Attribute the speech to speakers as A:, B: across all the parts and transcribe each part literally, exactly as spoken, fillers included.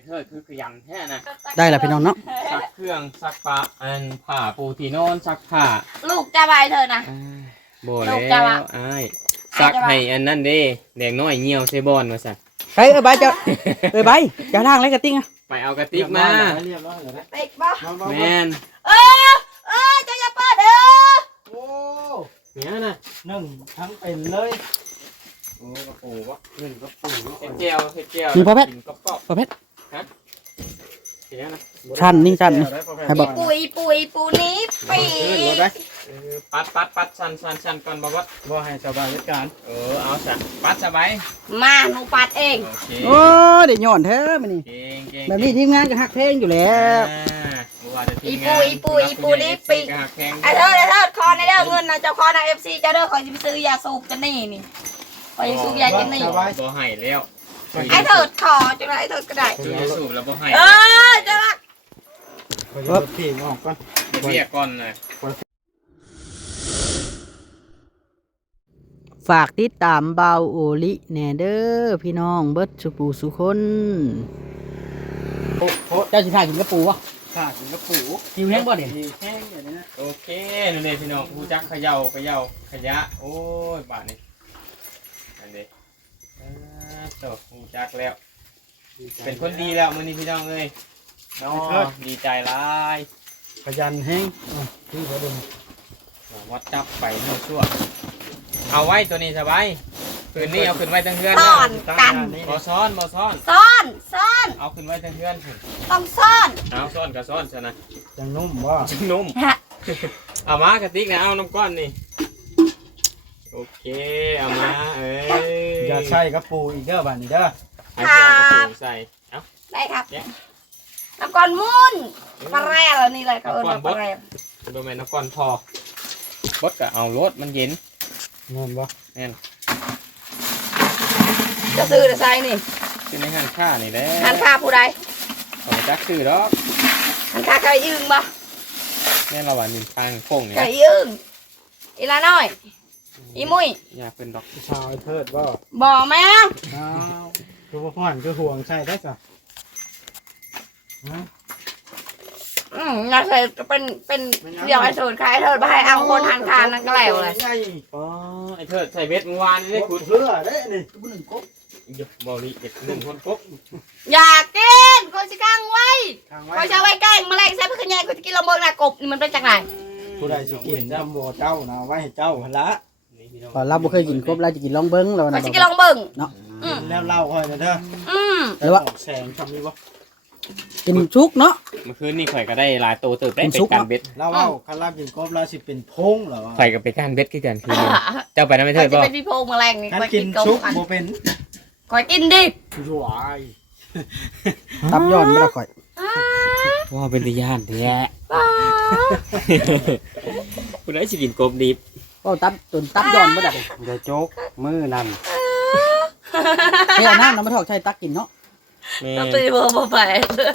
A: เทิดคือขยันแท้นะ
B: ได้ละพี่น้องเนาะ
A: ซักเครื่องซักปะอันผ้าปูที่นอนซักผ้า
C: ลูกจะไปเธอนะ
A: อ่าบ่แล้วอ้ายซักให้อันนั้นเด้แดงน้อยเหี่ยวใส่บอนว่าซั่น
B: ไปเอ้ยใบจะเอ้ยใบจะล้างอะไรกระติ้งอ่ะ
A: ไปเอากระติกมา
D: เรียบร้อยแล้วนะ
C: ติดบ่
A: แม่น
C: เออเออจะจะเปิดเออ
D: โอ้
A: เนี่ยนะ
D: หนึ่งทั้งเป็นเลยโอ้กระปูวะหนึ่งกระปู
A: เฮ็ดแก้วเฮ็ดแก้ว
B: มีประเภท
A: กินกรอบ
B: ประเภท
A: ๆฮะเนี่ยนะ
B: ชั้นนี่ชั้นนี่ให้บอก
C: ปุยปุยปูนี้ปี
D: ขึ้นรถได้
A: เออปัดปัดปัดชันชันชันก่อนบ่วัด
D: บ่ให้ชาวบ้านจัดการ
A: เออเอาซะปัดสบาย
C: มาหนูปัดเอง
A: โอเค
B: โอ้เดี๋ยวย้อนเธอมานี่
A: เก่งเก่ง
B: แบบนี้ทีมงานก็หักเพลงอยู่แล้ว
A: อ่าบ่ว่าจะที
C: อี
A: ม
C: ปู
A: งาน
C: อีปูอีปูนี้ปี
A: กหักแข้ง
C: ไอ้เธอไอ้เธอคอในเด้อเงินนะเจ้าคอนะเอฟซีเจ้าเด้อคอยจะไปซื้อยาสูบจะนี่นี่คอยจะสูบยาจะนี่
A: บ่ให้แล้ว
C: ไอ้เถิดคอจังไรไอ้เถิดก็ได้
A: ซื้อสูบแล้วบ่ให้
C: เออจะรัก
D: ขอจะรถที่ออกก่อน
A: เรียกก่อนเลย
B: ฝากติดตามเบาโอลิแหน่เด้อพี่น้องเบิดสุปูสุคน
D: โอ้โห
B: เจ้าสิพากินกระปูวะ
D: ขาดถึงกระปู
B: หิวแห้งบ่เด่น
D: มีแห้งอย่างนี้นะ
A: โอเคนั่นเองพี่น้องผู้จักเขย่าเขย่าขยะโอ้ยบาทนี่อันนี้อ่าจบผู้จักแล้ว เป็นคนดีแล้วมื้อนี้พี่น้องเอ้ยน้องดีใจหลาย
D: ขยันแห้งที่เขาดึง
A: วัดจับไปมั่วซั่วเอาไว้ตัวนี้สบายคืนนี้เอาขึ้นไว้ทั้งเพื่อน
C: ซ่อนกัน
A: บ่ซ้อนบ่ซ้อน
C: ซ่อนซ่อน
A: เอาขึ้นไว้ทั้งเพื่อน
C: ต้องซ่อน
A: เอาซ้อนกับซ้อนซะนะ
D: ยังนุ่มว่า
A: จังนุ่ม
C: ฮะ
A: เอามากระติกนะเอาน้ำก้อนนี่โอเคเอามาเอ้ย
D: อย่าใส่กระปูอีกเด้อบ้านนี้เด้อ
A: ให้พี่เอากระปุกใส่เอ้า
C: ได้ครับน้ำก้อนมุนปลาแร่แล้วนี่เลยเขาเอิ้นว่าปลาแร่
A: โดยแม่น้ำก้อนพอบดก็เอารถมันเย็น
D: เงินบ่
A: แน่น
C: จะซื้อจะใส่นี่
A: คือในห้างค่านี่แหละ
C: หันค่าผู้ใด
A: ขอจักซื้อดอก
C: หันค่าไก่ยืงบ่
A: แน่นเราว่านินทางโค้งนี่
C: ไก่ยืงอีลาน้อย อีมุ้ย
A: อย่าเป็นดอก
D: ชาวเทิดบ่
C: บอกแม่
D: อ้าวคือว่าพ่อนคือห่วงใช่ได้จ้ะฮะ
C: อืมน่าจะเป็นเป็นเดี๋ยวไอ้เถิดขายไอ้เถิดไปให้เอาคนหันคานนั่นก็แล้วเลย
D: ใหญ่
A: อ๋อไอ้เถิดใส่เบ็ดเมื่อวานนี่ได้
D: คุ
A: คุณ ณ
D: เพื่อได้นี่
B: หนึ่งกบ
A: เดี๋ยวบอลีเด็กหนึ่งคนกบ
C: อยากกินคนสิกังไว้
D: ทาง
C: ค
D: ไว้
C: นจะไว้แกล้งแมลงใส่เพื่อนใหญ่คนจะกินลำเบิงหน้ากบนี่มันเป็นจากไหน
D: ผู้ใดสิกินทำบ่เจ้านะไว้ให้เจ้าหั่นละ
B: พอเราบ่เคยกินกบเราจะกินลองเบิ้งแล้ว
C: คน
B: นะ
C: จะกินลำเบิง
D: กินแล้วเล่าค่อยนะเด้อ
C: อืม
B: หรือว่า
D: ออกแสงทำนี้บ่
B: กินชุกเนาะ
A: เมื่อคืนนี่ข่อยก็ได้หลายตัวเติบได้
B: เป็น
A: เป็
B: ซุ
A: น
B: ป
A: การเบ็ด
D: เราเล่าคันลาบกินกบเราสิเป็นพงเหรอวะ
A: ข่อยก็ไปการเบ็ดคือกันคือนี่เจ้าไปนั่นไม่เถิด
C: จะ
A: บ่
C: เป็นพี่โพงแมลงนี่
D: คัน
C: คอย
D: กิ
C: กิ
D: น
C: นกบ
D: ชุก
C: กัน
D: บ่เป็น
C: คอยกินดิ
D: รวย
B: ตับย้อนไม่ได้ข่อย
A: ว่าเป็นตะยานแท้ คุณได้สิกินกบดิบ
B: ก็ตับจนตับย้อนไม่ได้
D: เดี๋ยวโจ๊กมือนั่น
B: เฮ้ยน้ำน้ำมันถอกใช้ตักกินเนาะ
A: แม่
C: ต้องตีเบอร์มาไป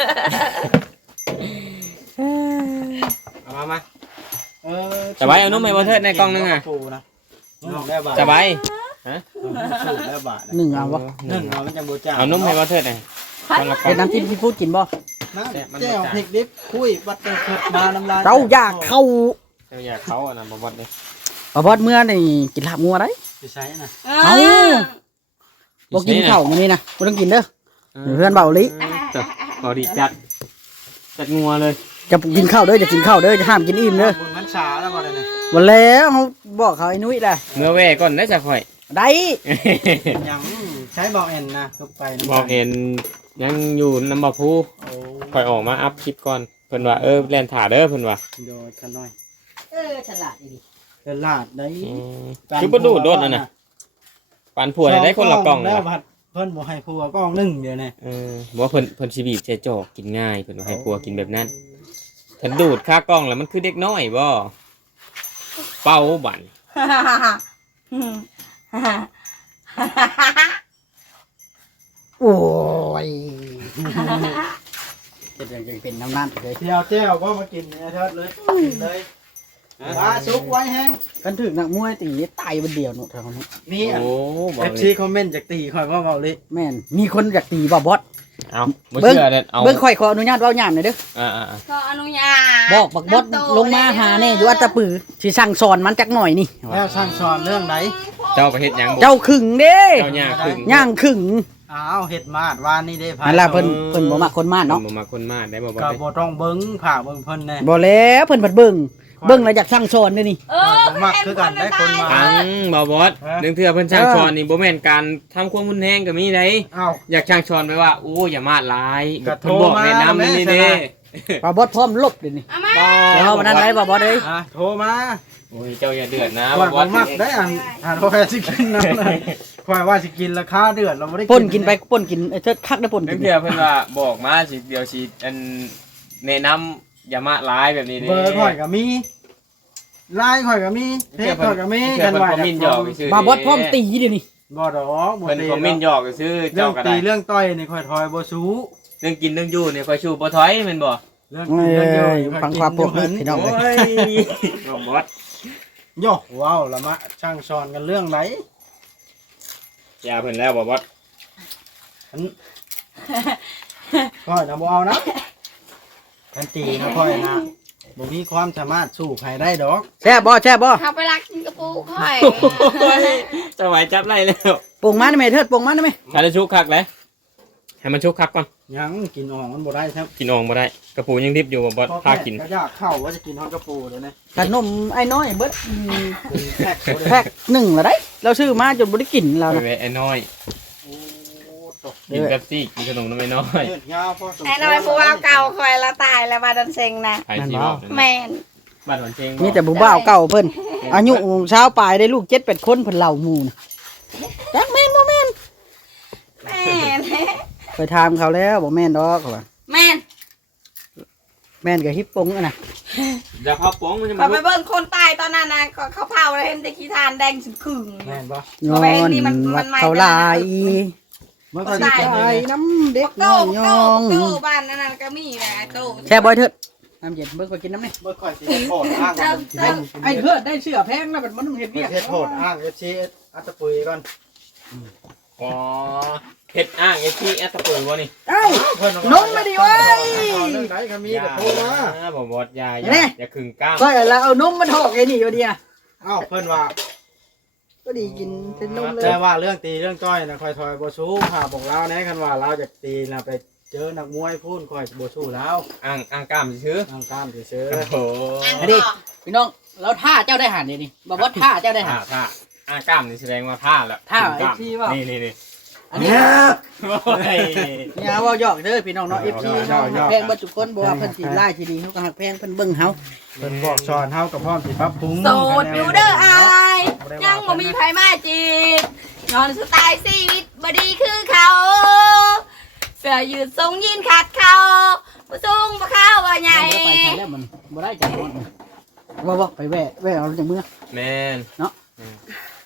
A: เอามามา
D: เออ
A: สบายเอานุ่มให้บ่เทิดในกล่องนึงอะ
D: ปูนะนุ่มได้บาท
A: สบาย
D: สูตรได้บาท
B: หนึ่งเอาวะ
D: หนึ่งเอามันจังบ่จ่า
A: เอานุ่มให้บ่เทิดหน่อยคนละกล่อ
B: เป็
A: ง
B: นน้ำจิ้มที่พูดกินบ่
D: น้ำแจ่วพริกดิบคุยบัตเตอร์เคิร์ดมาน้ำลาย
B: เจ้าอยากเข้า
A: เจ้าอยากเขาอ่ะนะบ่บดนี่
B: ปะบอดเมื่อนี่กินลาบงัวได้
D: ไปใช้นะ
B: เอาบ่กินข้าวมื้อนี้นะบ่ต้องกินเด้อเพื่อนเบาลิ
A: จ้ะพอดีจัดจัดงัวเลย
B: จะกินข้าวเด้อจะกินข้าวเด้อจะห้ามกินอิ่มเด้อ
D: บุญมันชาแล้วบ่ได้นี่
B: บ่แล้วเขาบอกเขาไอ้นุ้ยแหละ
A: เมื่อแว่ก่อนได้สักข่อย
B: ได้
D: ยังใช้บอกเอ็นนะทุกไปน้ำ
A: บอกเห็นยังอยู่น้ำบ่อพู
D: โอ้
A: ข่อยออกมาอัพคลิปก่อนเพิ่นว่าเออแล่นถ่าเด้อเพิ่นว่า
D: โดยกันหน่อย
B: เออฉลาดดี
D: เดินลาดได้
A: อืมคือบ่ดูดโดดนั่นน่ะปานผัวได้ได้คนละกล่อง
D: แล้
A: นะ
D: วบัดเพิ่นบ่ให้ผัวกล่องหนึงเดี๋ยวนี้
A: เออบอกว่าเพิ่นเพิ่นสิบีบใส่จอกกินง่ายเพิ่นว่าให้ผัวกินแบบนั้นเพิ่นดูดค่ากล้องแล้วมันคือเด็กน้อยบ่เป่าบั่น
B: โอ้ยเป็นอย่างเป็นน้ำนั่นเลย
D: เที่ยวแจ้วก็มากินเนี่ยเทิดเลยกินเลยปลาสุกไว้แห้ง
B: กันถึงนักมวยตีตายวันเดียวเนาะเท่านั้น
D: มี
A: โอ้บ่
D: เอฟ
A: เล
D: ซี
A: ย
D: คอมเมนต์จากตีคอยว่าเบาเลย
B: แม่นมีคนอยากตีบ่บอส
A: เอาบ่เชื่อเด้อเอา
B: เบิ่งข่อยขออนุญาตเว้าหยามหน่อยเด้อ
A: อ่า
C: ก็อนุญาต
B: บอกบักบดลงมาหาแน่อยู่อัตตปือสิสั่งสอนมันจักหน่อยนี่
D: แล้วสั่งสอนเรื่องไหน
A: ๆเจ้าไปเฮ็ดหยังบ่
B: เจ้าขึงเด้
A: เจ้าย่าครึ่ง
B: ย่างขึง
D: อ้าวเฮ็ดมาดวานนี่ได้พา
B: นั่นล่ะเพิ่นเพิ่นบ่มักคนม่านเนาะ
A: บ่มาคนมาได้บ่บ่
D: ก็
A: ได้
D: บ่ต้องเบิ่งผ่าเบิ่งเพิ่นแน่
B: บ่แล้วเพิ่นบัดเบิ่งเบิ่งแล้วอยากสั่งสอนเด้อนี่
C: เออ
D: ผมมักคือกันได้คนมา
A: อังบ่บอสเรื่องเทื่อเพิ่นช่างชอนนี่บ่แม่นการทำความรุนแรงก็มีได้
D: อ้าว
A: อยากช่างชอนไว้ว่าโอ้อย่ามาดหลาย
D: ก็โทร
A: เพิ่นบอก
D: มา
A: แนะนำ
D: แม่
A: นี่
D: ใช่
A: เด้
D: ไหม
B: บ่บดพร้อมลบเด้อนี่
C: เอามา
B: เดี๋ยววันนั้นได้บ่บดเอ้ย
D: อ่ะโทรมา
A: โอ้ยเจ้าอย่าเดือดนะ
D: ก่
A: บ่
D: อน
A: บ
D: ผ
A: อส
D: มมักได้อ่านอ่านโทรสิกินน้ำเลยข่อยว่าสิกินราคาเดือดเราบ่ได้
B: ป่นกินไปป่นกินไอ้เทิดคักได้ป่น
A: เรื่
B: กิ
A: อน งเทื่อเพิ่นว่าบอกมาสิเดี๋ยวสิอันแนะนำอย่ามาดหลายแบบนี้เด้
D: เบอร์ข่อยก็มีไลน์ข่อยก็มีเพจข่อยก็มี
A: เทื่
D: กั
A: อน เพิ่น
D: ว่า
A: คอมเมนต์หยอกซื่อๆ
B: บ่บดพร้อมตีเดี๋ยวนี้
D: บ่ดอกบ่
A: เพิ่น
D: ตี
A: คอมเมนต์หยอกซื่อๆ
D: เรื่อ
A: เจ้าง ก็
D: ตี
A: ได้
D: เรื่องต้อยนี่ข่อยทอยบ่สู้
A: เรื่องกินเรื่องอยู่เนี่ยคอยชูบ่ถอยแม่นบ่
D: เรื่อง
B: เอ้
D: ตีเรื่องอยู่
B: ยฟังความพวกนี้พี่น้อง
A: โอ้
B: เอ้ย
A: ยบ่บอส
D: โยว้าวละมะช่างสอนกันเรื่องไหน
A: อย่าเพิ่นแล้วบ่บอส
D: ข่อยนะบ่เอานะกันตีนะข่อยนะบ่มีความสามารถสู้ใครได้ดอก
B: แซ่บบ่แซ่บบ่
C: เขาไปรักกินกระปูค่อย
A: จะไหวจับไล่แล้ว
B: ปรุงมาได้ไหมเทิดปรุงมาได้ไหม
A: ใครจะชุกคักเลยให้มันชุกคักก่อน
D: ยังกินออกมันบ่ได้ครับ
A: กินอองบ่ได้กระปูยังดิบอยู่บ่บอสพากิน
D: ก็อยากเข้าว่าจะกินฮอดกระปูเดี๋ยวนี้
B: ขนมไอ้น้อยเบิดอืม
D: แพ็คบ่ได้
B: แพ็คหนึ่งละได้เราซื้อมาจนบ่ได้กินแล้ว
A: ไป
B: นะ
A: ไว้ไอ้น้อย
D: โอ้ตก
A: กินเป๊ปซี่กินขนมน้ำไอ้น้อย
D: เลือดยาวพอสมควร
C: ไอ้น้อยผู้ว่าเก่าคอยละตายแล้วมาดันเซ็งนะ
A: ไอ้ที่บอก
C: แมน
A: บ้านหวนเชง
B: มีแต่ผู้บ่าวเก่าเพิ่นอายุเช้าปลายได้ลูกเจ็ดแปดคนเพิ่นเหล่าหมู่น่ะจักแม่นบ่แม่น
C: แมน
B: ไปถามเขาแล้วบ่แม่นดอกเขาว่า
C: แมน
B: แม่นกับฮิปปงอะนะ
A: อย่าพับป้องมันจะ
C: พ
A: มา
C: อไปเบิ่งคนตายตอนนั้นนะก็เขาเผาแล้วเห็นแต่ขี้ทานแดงสุดขึง
D: แม่นบ่
B: ย้
C: เอาไป
B: อน
C: นี่มันมั
B: วัด
C: นไม่
B: เขาลาย
D: เมื่อ
C: บ่
D: ก่อน
C: ได้
D: ที่
B: ไอ้น้ำเด็ก
C: โต
B: น้อย
C: โต
B: ยอง
C: โตบ้านนั้นก็มีแหละโต
B: แช่บ่อยเถิดน้ำเย็นเบิ่งไปกินน้ำนี่
D: เมื่อก่อนสิโทษอ้าง
C: เติมเติม
B: ไอ้เถิดได้เสื้อแพงแล้วมันมันเห็น
D: เฮ็
B: เวียก
D: ดโทษอ้างเอฟซีอัตตปุยก่อน
A: อ๋อเฮ็ดอ้างไอ้ที่แอตตะเปิดวะนี่
B: เอ้า
D: เพิ่น
B: นมมาดิเว้ย
D: เรื่องไหนก็มีก็โทรมา
A: อย่บ่บอสอย่าอ
B: แน่
A: ย่าอย่าขึงกล้าม
B: ก็แล้วเอานมมาถอกไอ้นี่อยู่ดีอ่ะ
D: เอ้าเพิ่นว่า
B: ก็ดีกินเป็นนมเล
D: แต่
B: ย
D: ว่าเรื่องตีเรื่องจ้อยนะคอยทอยบ่สู้ค่ะบอกเราแน่คันว่าเราจะตีนะไปเจอนักมวยพูนคอยบ่สู้แล้ว
A: อ้างอ้างกล้ามซื่อ
D: ทางการเฉย
A: ๆโอ้โห
B: อันนี้พี่น้องเราท่าเจ้าได้หันนี่นี่บ่ว่าท่าเจ้าได้หั
A: ท่าน ท่าอ้างกล้ามนี่แสดงว่าท่าแล้ว
B: ท่า
A: ขึงกล้าม
B: ไอ้ที่ว่านี่
A: นี่นี่นี่
B: อันนี้
A: โอ้ย
B: เนี่ยว่าหยอกเด้อพี่น้องเนาะ เอฟ ซี เนาะหักแพงเบ่ทุกคนบ่ว่าเพิ่นสิไล่สิดีเฮาก็หักแพงเพิ่นเบิ่งเฮา
D: ๆเพิ่นบอกสอนเฮากับพร้อมสิปรับปรุง
C: โสดอยู่เด้ออายยังบ่มีไผมาจีบนอนสไตล์ชีวิตบ่ดีคือเขาเสื้อยืดทรงยีนขาดเขาบ่สูงบ่ขาวบ่ใหญ่
B: บ่ไปใส่แล้วมันบ่ได้จังหวะว่าว่าไปแว่แว่เอาจังเมื่อ
A: แม่น
B: เนาะ
A: อืม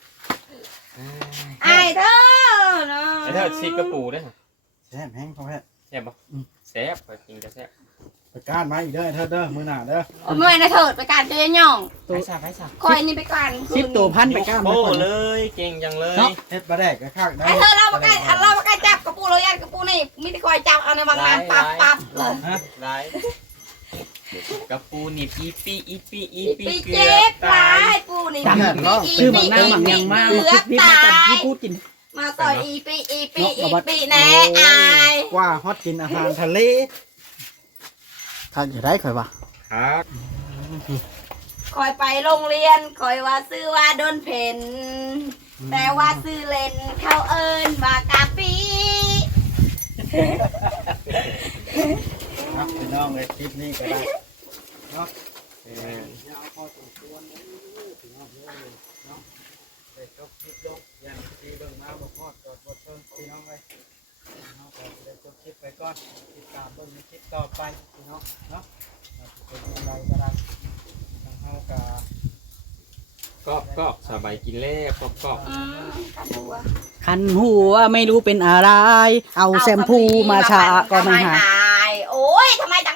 C: อายเด้อเนาะ
A: ไอ้เธอซีกระปูได้เหรอ
D: แซ่บแห้งพ่อแม่
A: แซ่บปะแซ่บไปกินก็แซ่บ
D: ไปการมาอีกเด้อเธอเด้อมื้อหน้าเด้อ
C: เอามื่อนะเถิดไปการเจยย่อง
A: ไปซะไปซะ
C: คอยนี่ไปก่อน
B: สิบตัวพันไป
A: ยก
B: ก้าม
A: โป้
B: ไปก่อน
A: เลยเก่งจังเลย
D: เฮ็ดปลาแดกก็คักได้
C: ไอ้เธอเราไปใกล้เราไปใกล้จับกระปูเรายันกระปูนี่มีแต่คอยจับเอาในบางงานปั๊บปั๊บเลย
D: ฮะ
A: ไรกระปูนี่ปีปีอีปีอี
C: อี
A: ปี
C: ปี
A: เกื
C: เจ็
A: อ
C: บบ หลา
A: ตาย
C: ยปูนี่
B: จังเนาะชื่อหมักนางหมักยังมาก
C: เกือบ
B: พี่
C: ตา
B: มาจับ
C: ย
B: พี่พูดกิน
C: มาต่อยอีปีอีปีอี
B: เนาะ
C: ปีแน่อาย
D: กว่าฮอตกินอาหารทะเล
B: ถ้าจะได้ข่อยว่า
A: ครับ
C: คอยไปโรงเรียนคอยว่าซื้อว่าโดนเพนแต่ว่าซื้อเล่นเขาเอิญว่ากาปี
D: ครับพี่น้องเลยคลิปนี้ก็ได้
A: เออย
D: าวพอสมควรเลยพี่น้องเลยเนาะไปจบคลิปลงอย่างที่เบิ่งมาบ่พอดจอดบ่เทิงพี่น้องเลยเนาะก็ได้จบคลิปไปก่อนติดตามเบิ่งในคลิปต่อไปพี่น้องเนาะเป็นอะไรก็ได้ทางเฮาก็
A: ก็ก็สบายกินแล้วก็ก็
C: อืมกันหัว
B: คันหัวไม่รู้เป็นอะไร เอาแชมพูมาชาก็ไม่หาย
C: หายโอ้ยทำไมจัง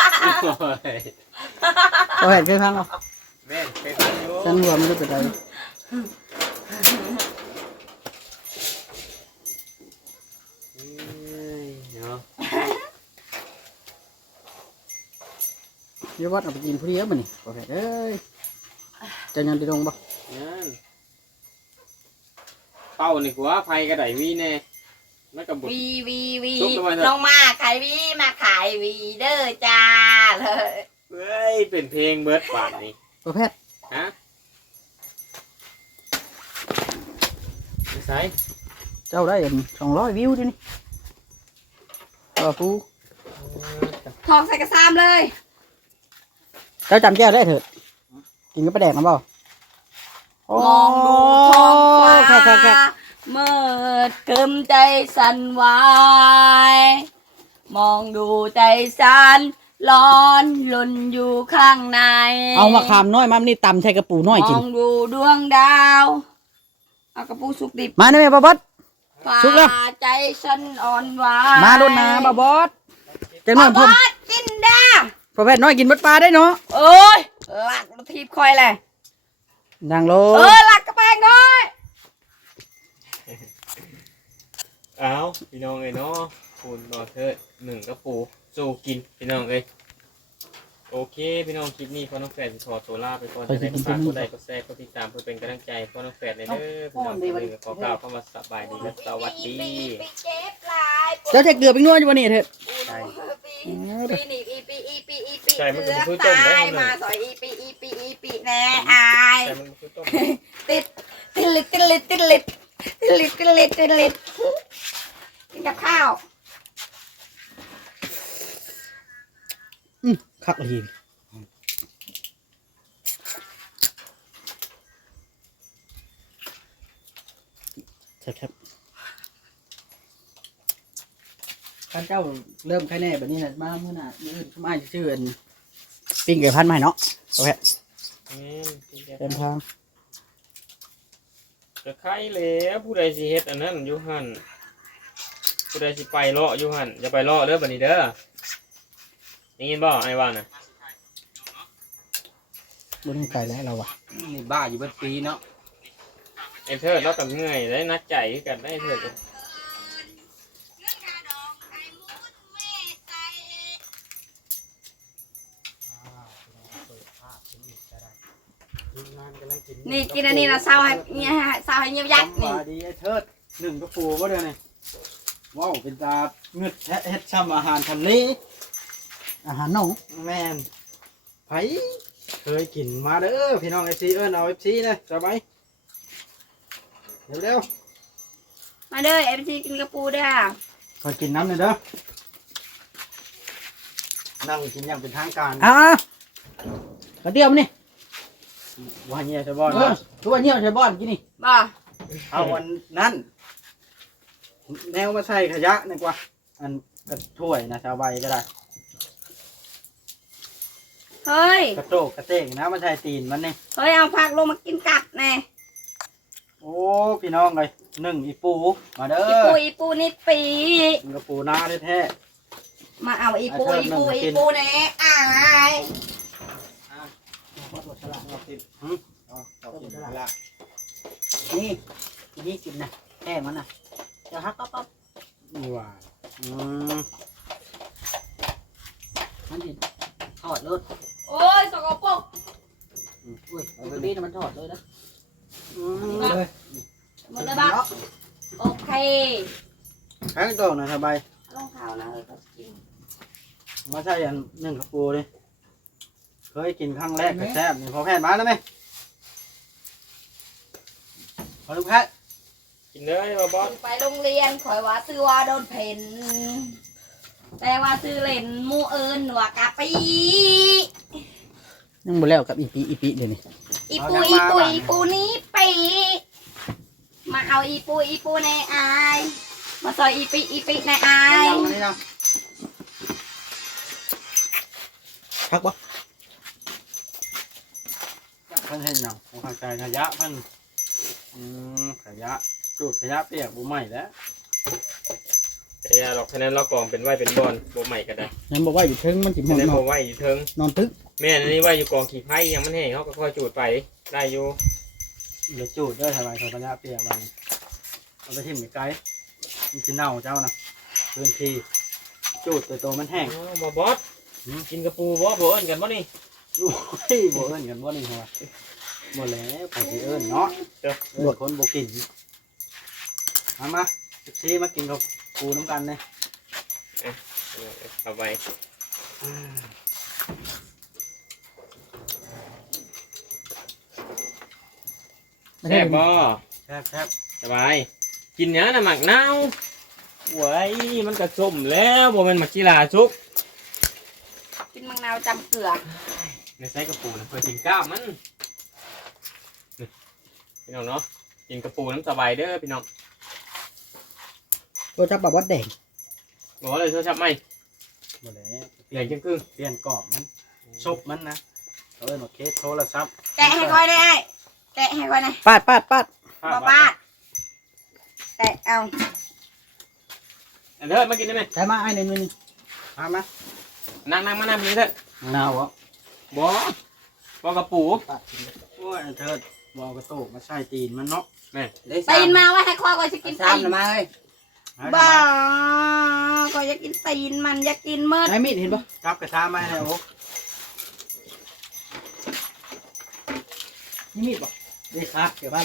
B: ก็เห็นเคยฟังเอา
A: แม่นเป็นคนรู้
B: ฉันหัวไม่รู้เป็นอะไร
A: เอ้ยเนาะ
B: ดี๋ยววัดเอาไปกินผู้เดียวมื้อนี้บ่แพ้เอ้ยจะยังไปลงบ่
A: นั่นเป้านี่กว่าไผก็ได้วีแน่มันก็บ่
C: วีวีวี
A: ซุปทำไมเถอะ
C: ลงมาขายวีมาขายวีเด้อจ้าเลย
A: เฮ้ยเป็นเพลงเบิดบาดนี่
B: บ่แพทย์
A: ฮะไม่ใช่
B: เจ้าได้อันสองร้อยวิวดินี่ก็ผู้
C: ทองใส่กระซามเลย
B: เจ้าจำแก้วได้เถิดกินกับปลาแดกนะบ่
C: มองดูท้องฟ้า
B: แค่แค่แค่
C: เมื่อเกิมใจสั่นไหวมองดูใจสั่นร้อนหล่นอยู่ข้างใน
B: เอามาคามน้อยมานี่ตำใส่กระปูน้อยกิ
C: ม
B: น
C: องดูดวงดาวเอากระปูสุกดิบ
B: มาได้ไหมบ่บอส
C: ฟ้า
B: สุกแล้ว
C: ใจฉันอ่อนไหว
B: มาโดนนาบ่บอสจัง
C: บ
B: น้อย
C: บ
B: เพิ่ม
C: อสกินด้า
B: ประเภทน้อยกินมดปลาได้เนาะ
C: เอ้ยหลักรถทีบคอยเลย
B: นางโล
C: เออหลักกระแปงคอย
A: เอาพี่น้องเอ้ยเนาะปูนบอเทิดหนึ่งกระปูสู้กินพี่น้องเอ้ยโอเคพี่น้องคลิปนี้พ่อน้องแฝดขอตัวลาไปก่อนจะได้ฝากกดไลค์กดแชร์กดติดตามเพื่อเป็นกำลังใจพ่อน้องแฝดในเด้อพี่น้องเอ้ยขอกล่าวคำว่าสบายดีและสวัสดี
C: ปีเจ็บหลาย
B: เจ้าจะเกลือไปนวดอยู่บ่นี่เถิด
C: ปีปีนี่อีปีอีปีอีปี
A: ใช่มัน
C: เกื
A: เป็น
C: อบ
A: พืชต้นได้
C: ตาย
A: ไหม
C: มาสอยอีปีอีปีอีปีแน่อาย
A: แต่มันคือต้ม
C: ติดติดลิดติดลิดติดลิดติดลิดติดลิดติดลิดกินกับข้าว
B: อืมคักเลยครับครับข้าเจ้าเริ่มใครแน่แบบนี้นะมาเมื่อน่ะมื้ออื่นชุ่มอ้ายชื่ออันปิ้งไก่พันธุ์มาให้เนาะโอเค
A: อืม
B: เต็มทาง
A: จะใครแล้วผู้ใดสิเฮ็ดอันนั้นอยู่หันผู้ใดสิไปเลาะอยู่หันอย่าไปเลาะเด้อบัดนี้เด้อได้ยินบ่ไอ้ว่าน่ะ
B: บนไก่แล้วเราวะ
D: นี่บ้าอยู่เบิดปีเนาะ
A: ไอ้เทิดเราก็เมื่อยได้นัดใจคือกันได้เทิด
C: นี่กินอันนี้นะเศร้าให้เนี่ยเศร้าให้เงียบยักษ์นี่
D: สบายดีไอ้เทิดหนึ่งกระปูก็เดี๋ยวนี้ว้าวเป็นตาเงึดแทะเฮ็ดซ้ำอาหารทะเล
B: อาหารน้อง
D: แม่นไผเคยกินมาเด้อพี่น้องเอฟซีเอิ้นเอาเอฟซีนะสบายเร็วเร็ว
C: มาเด้อเอฟซีกินกระปูเด้อ
D: ๆขอกินน้ำหน่อยเด้อนั่งกินอย่างเป็นทางการ
B: อ่ะกระเทียมนี่
D: ว่าเงี้ยจะบอ
B: เออตัวเนี้ยใช่บ้านกินนี่
C: บ่
D: เอาอันนั้นแนวมาใส่ขยะนี่กว่าอันกระถ้วยนะชาวใบก็ได้
C: เฮ้ย
D: กระโจกกระเตงนะมาใส่ตีนมันนี่
C: เฮ้ยเอาผักลงมากินกัดแน่
D: โอ้พี่น้องเลยหนึ่งอีปูมาเด้
C: อี
D: อ
C: ปูอีปูนิดปี
D: กินกระปูนาแท้
C: มาเอาอีปู
D: ไอ้
C: อี
D: เทิ
C: ปู
D: ดมัน
C: อี
D: กิน
C: ปูแน่อาย
D: ๆเอาติดหึเอาเอากินละ
B: นี่นี่กินนะแค่มันนะเดี๋ยวฮักก็ก็
D: นี่ว่าอืม
B: มันสิทอดเลย
C: โอ้ยสกปรก
B: อุ้ยตัวนี้มันทอดเลยนะ
D: อืมเลย
C: หมดแล้วบ้าโอเค
D: แข้งโตนะสบาย
C: ลงข่าวนะเออก็กิน
D: มาใส่อันหนึ่งกระปูเลยเคยกินครั้งแรกก็แซ่บนี่พอแพทย์มาแล้วไหมพอลูกแพทย์
A: กินเลยบ่บอส
C: ไปโรงเรียนข่อยว่าซื้อว่าโดนเพ่นแต่ว่าซื้อเล่นหมูเอิญว่ากะปี
B: ยังบ่แล้วกับอีปีอีปีเดี๋ยวนี้
C: อีปูอีปูอีปูนี้ปีมาเอาอีปูอีปูในอายมาซอยอีปีอีปีในอาย
D: เอาอันนี้นะ
B: พักบ่
D: เพิ่นเห็นยังผมเข้าใจขยะเพิ่นอืมขยะจูดขยะเปียกบุใหม่แล้ว
A: ไอ้ยาหรอกคะแนนเรากองเป็นไหวเป็นบอลบ่ใหม่ก็ได้
B: ยังบอกว่าอยู่เทิงมันสิหม
A: คะ
B: ด
A: แนน
B: นอ
A: บ่
B: น
A: ไหวอยู่เทิง
B: นอนตึก
A: แม่นอันนี้ไหวอยู่กองขี้ไผ่ยังมันแห้งเขาก็ค่อยจูดไปได้อยู่
D: เดี๋ยวจูดด้วยทำไมขยะเปียกบ้างเอาไปทิ่มไกลๆมันจะเน่าเจ้านะพื้นที่จูดตัวโตมันแห้ง
A: อ๋อบ่บอสกินกระปูบ่บ่เอิ้นกันบ่นี่
D: โอ้ยบ่เอิ้นกันบ่นี่หัวบ่แล้วไปสิเอิ้นเนาะเด้อคนบ่กินมามาสิมากินกับปูน้ำกันเลย
A: เอาไปแซ่บบ่
D: แซ่บแซ่บ
A: สบายกินเนี้ยนะหมักนาวไว้มันกระส้มแล้วบ่แมันหมักกีฬาชุก
C: กินมังนาวจำเกลือ
A: ในไส้กระปูนะเพื่อกินก้าวมันนี่พี่น้องเนาะกินกระปูน้ำสบายเด้อพี่น้อง
B: ตัวจับแบบวัดแดง
A: บอกว่าเลยโทรศัพท์ไหม
D: บ่แล้ว
A: เหลืองครึ่ง
D: เปลี่ยนกรอบมันซุปมันนะเขาเอิ้นว่าเคสโทรศัพท์
C: แกะให้ค่อยได้ไอ้แกะให้ค่อยหน่อย
B: ปาดปาดปาด
A: ๆ
C: บ่ปาดแกะเอา
A: อันเด้อมากินได้ไหม
B: ใช้มาไอ้ในมือนี่
D: มามา
A: นั่งนั่งมานั่งนี่เด้อ
D: หนาวอ่ะ
A: บ่บ่กระปู
B: ปาดกินเลย
D: โอ้ยเธอบ่กระโตกมาใส่ตีนมันเนาะ
A: แม่
C: ตีนมาไว้ให้ค่อยก่อนจะกินตีน
B: มาเลย
C: บ้าก็อยากกินตีนมันอยากกินเมื่อ
B: ไอ้มีดเห็นปะ
D: จับกระทะมาให้โอ้
B: นี่มีดปะได้ครับเดี๋ยวบ้าน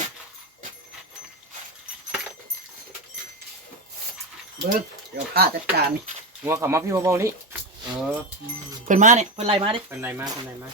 B: เบิ้งเดี๋ยวข้าจัดการนี่
A: งัวเขามาพี่เบาๆนี่เออ
B: เพิ่นมาเนี่ยเพิ่นไล่มาดิ
A: เป็นไรมากเป็นไรมาก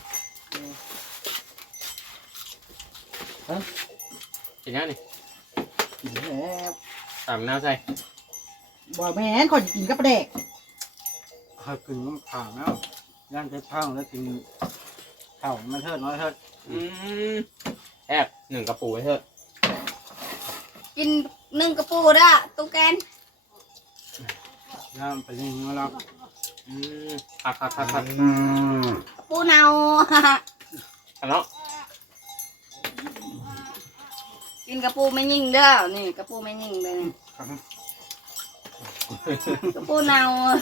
A: เห็นยังนี่
B: กินแล้ว
A: ตามน้ำใส่
B: บอกแม่นขอจะกินกับปลาแดก
D: เฮ้ยกินน้ำข้าวแล้วย่างเจ็บท้องแล้วกินข้าวมันเทิดน้อยเทิด
A: อืมแอบหนึ่งกระปูให้เถอะ
C: กินหนึ่งกระปูด้ะตุ๊กแกน
D: ย่างไปยิงมาแล้ว
A: อืมคักคักคักคัก
C: กระปูเนา
A: กันเนาะ
C: กินกระปูไม่ยิงเด้อนี่กระปูไม่ยิงเลยกระปูเนา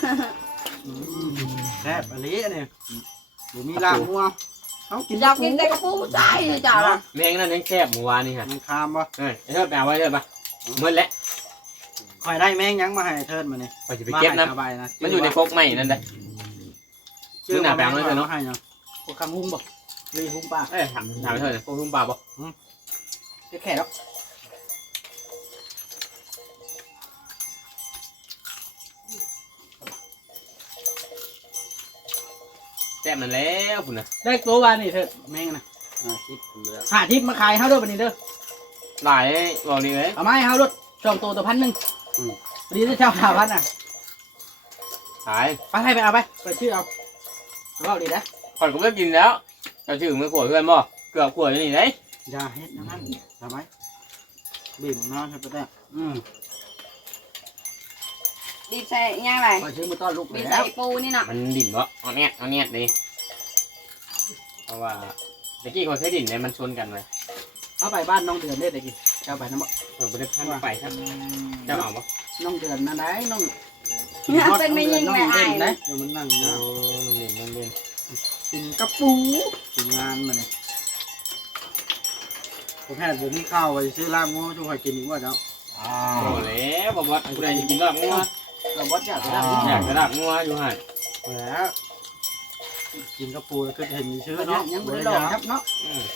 D: แซ่บอันนี้เนี่ยบ่มีลาบหัวเขากิน
C: อยากกินแต่กระปูผู้ชายเนี่ยจ้าล่ะ
A: แมงนั่นยังแคบเมื่อวานนี่ฮะ
D: มันคามบ่
A: เออไอ้เถิดไปเอาไว้เถิดปะเมื่อแล้ว
D: คอยได้แมงยังมาให้เทิดมาเนี่ย
A: ไปจะไปเก็บน้
D: สบายนะ
A: ำมันอยู่ในพกใหม่นั่นได้
D: ชื่อหน้าแปลงเลยเนาะให้เนาะ
B: พวกคังหุ้งบอกรีหุ้งปลา
A: เอ้ยถามถามไปเถิดพวกทุ่มปลาบ่
B: แค่แค่แล้ว
A: แซ่บมันแล้วคุณน่ะ
B: ได้ตัววานนี่เถอะแม่งนะ
D: อ่าคิดเหลือ
B: หาทิปมาขายเฮาด้วยบันนี้เด้อ
A: หลายบอกนี่เลย
B: เอามาให้เฮาด้วยจองตัวตัวพันหนึ่งวันนี้จะเช่าหาพันน่ะ
A: ขาย
B: ไปให้ไปเอาไปเปิดชื่อเอาเอาดีนะ
A: ก่อนก็ไม่กินแล้วจะชื่อมือขวดเพื่อนบ่เกือบขวดอยู่นี่เลย
D: ยาเฮ็ดนะมันทำไมบีบน้ำใช่ปะเนี่ย
B: อืม
C: บีบใส่ย่างไร
B: ไปซื้อมาต้อนลูกไป
C: บีบ
B: แล้
C: ใส่
B: ว
C: ปูนี่เนาะ
A: มันดิ่นบ่เอาเนี่ยเอาเนี่ยดิเพราะว่าตะกี้คนใช้ดิ่นเนี่ยมันชนกันเลย
B: เอาไปบ้านน้องเดือนได้แต่กี่เจ้าไปน้ำบ่
A: เออไม่ได้พันไปครับเจ้าเอาบ่
B: น้องเดือนนั่นไหนน้อง
C: เนี่ยเป็นไม่ยิงไม่อายเลย
D: เดี๋ยวมันนั่ง
A: โอ้
D: นะ
A: ลุงเด่นลุงเด่น
B: กินกระปู
D: กินงานมาเนี่ยผมแพทย์เดี๋ยวนี้ข้าวไปซื้อลาบงัวช่วยกินอีกว่าเจ้า
A: โอ้แล้วบ่บดกูได้จะกินลาบงัว
B: เราบดอยากจะได้
A: อยากจะลาบงัวอยู่ห่าน
D: แล้วกินกระปูแล้วก็เห็นมีชื่อ
B: เนาะ
D: เนาะ
B: ยังไม่ได้ลองครับเนาะ
A: อืม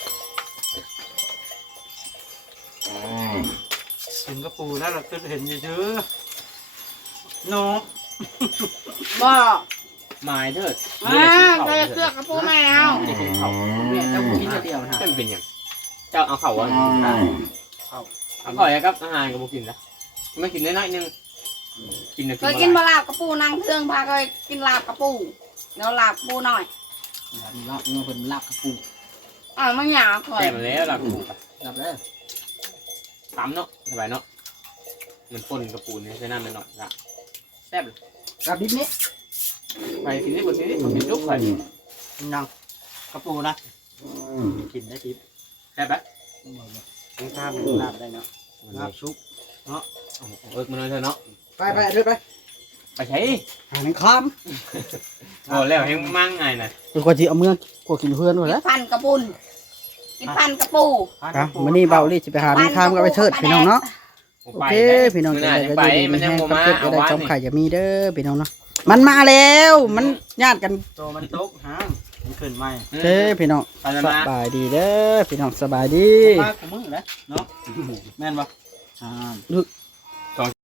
D: กินกระปูแล้วเราก็เห็นมีชื่อเนาะ
C: บ่
A: หมายเถิด
C: อ่าก็จะเสือกกระปูแมว
A: ไม่ได้กินเขา
B: เนี่ยเจ้ากินเดียวนะ
A: เจ้าเป็นหยังเจ้าเอาเข่าวะ
D: เข้า
A: เอาเข่าวแล้วครับอาหารกับบุกินนะไม่กินน้อยๆนึงกินนะ
C: เคยกินบลาบกระปูนางเครื่องพาเคยกินลาบกระปูเดี๋ยวลาบปูหน่อย
B: มีลาบเงินเป็นลาบกระปู
C: อ่ามันหยาบเคย
A: แซ่บมาแล้วลาบปู
B: ลาบแล้ว
A: ตำเนาะสบายเนาะมันป่นกระปูนี่ใช้น้ำหน่อยๆละแซ่บเลย
B: ลาบดิบนี้
A: ไปกินได้หมดทีนี้ผมกินจุ๊บไป
D: ยังกระปูนะกินได้ทิพย์
A: แซ่บปะ
D: ต้องข้ามลาบได้เนาะลาบซุป
A: เอิกมันเลยเถอะเนาะ
B: ไปไปเดือดไป
A: ไปใช้
B: หาหนังคาม
A: โอ้แล้วยังมั่งไงน่ะ
B: เป็นคนที่เอาเมืองกวกินเพื่อนหมด
C: กิ
B: แล้
C: น
B: ว
C: พันกระปุนกินพันกระปู
B: ครับวันนี้เบาลี่จะไปหาหนังคามกับไปเทิดพี่น้องเนาะ
A: ผม
B: โอ
A: ไป
B: เค
A: ได้
B: พี่น้อง
A: มื้อห
B: จะ
A: น้า
B: ได้
A: จะ
B: ก็
A: ไป
B: ดี
A: มันยัง
B: ให้
A: บ่
B: กับ
A: มา
B: เก็บจะ
A: เอา
B: ได้
A: วาน
B: จอม
A: นี่
B: ไข่อย่ามีเด้อพี่น้องเนาะมันมาแล้วมันญาติกัน
D: โตมันตกหางมันขึ้นใหม่
B: เด้อพี่น้อง
A: ไปแล้ว
B: ส
A: นะ
B: บายดีเด้อพี่น้องสบายดี
D: มากกูมึงนะเนาะแม่นบ่อ่า